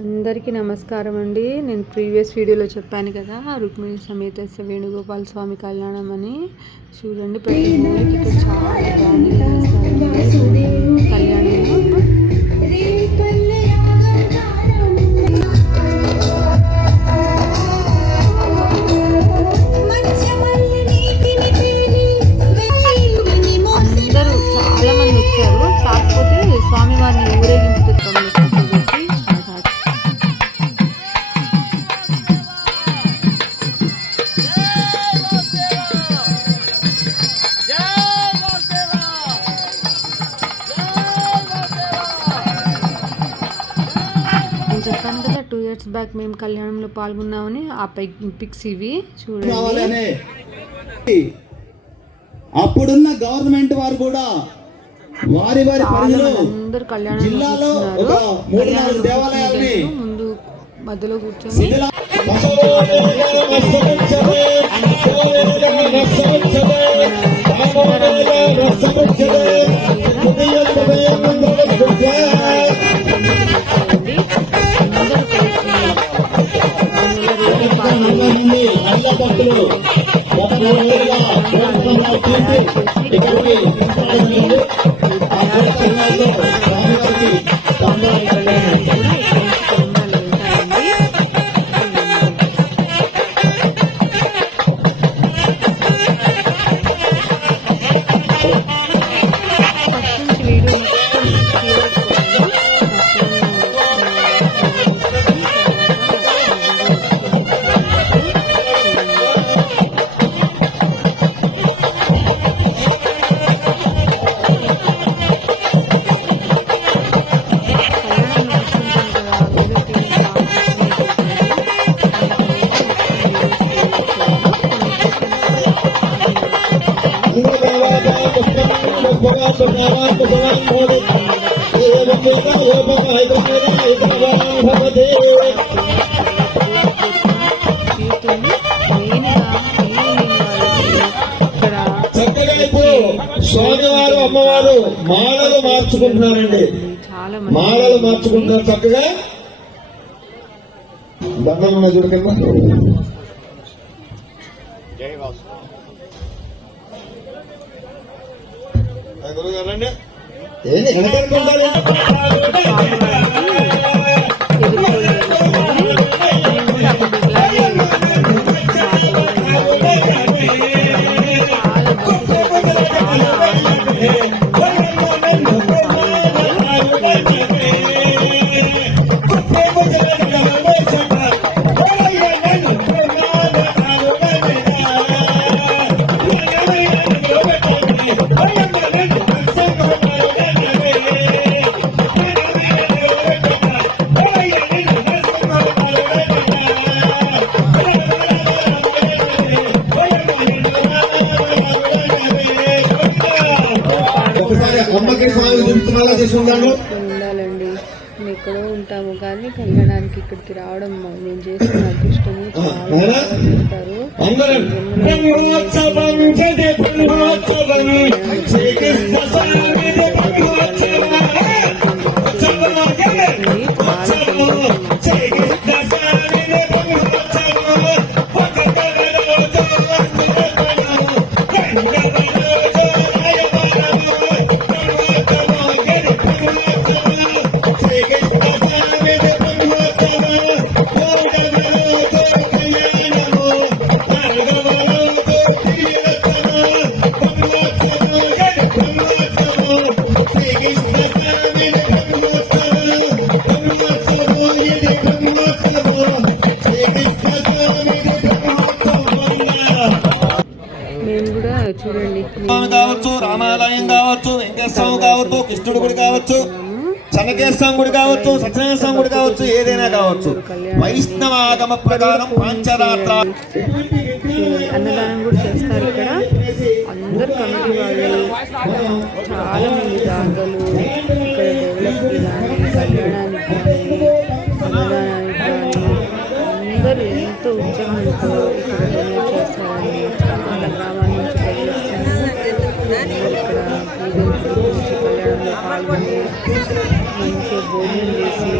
అందరికీ నమస్కారం అండి. నేను ప్రీవియస్ వీడియోలో చెప్పాను కదా, రుక్మిణి సమేత వేణుగోపాల స్వామి కళ్యాణం అని. చూడండి, ప్రతి మూలకి ఇక్కడ చాలా బాగుంది కళ్యాణం. అందరూ చాలా మంది వచ్చారు, కాకపోతే స్వామివారిని ఊరేగింపు చెప్పాను కదా, 2 years బ్యాక్ మేము కళ్యాణంలో పాల్గొన్నామని. ఆ పిక్స్ ఇవి చూడండి. అప్పుడున్న గవర్నమెంట్ వారు కూడా వారి వారి పరిధిలో అందరూ కళ్యాణం జిల్లాలో ఒక 3-4 దేవాలయాలని ముందు మధ్యలో కూర్చొని స్వామివారు అమ్మవారు మాలలు మార్చుకుంటున్నారండి. మాలలు మార్చుకుంటున్నారు చక్కగా. బంధం చూడకమ్మా. ఉండాలండి. మేము ఎక్కడో ఉంటాము కానీ కళ్యాణానికి ఇక్కడికి రావడం మేము చేసిన అదృష్టము. చాలా చేస్తారు. చూడండి, కావచ్చు, రామాలయం కావచ్చు, వెంకటేశ్వరం కావచ్చు, కృష్ణుడి గుడి కావచ్చు, చెన్నకేశ్వరం గుడి కావచ్చు, సత్యనారాయణ గుడి కావచ్చు, ఏదైనా కావచ్చు, వైష్ణవ ఆగమ ప్రకారం పంచరాత్ర అన్నదానం కూడా చేస్తారు ఇక్కడ. అందరు కమిటీ వాళ్ళు, చాలా మంది దాతలు ఇక్కడ డెవలప్కి కానీ కళ్యాణానికి కానీ అన్నదానానికి కానీ అందరూ ఎంతో ఉత్సాహంతో ఇక్కడ డొనేట్ చేస్తారని. చాలా గ్రామాల నుంచి ఇక్కడ పూజలు కళ్యాణంలో పాల్గొని మంచిగా భోజనం చేసి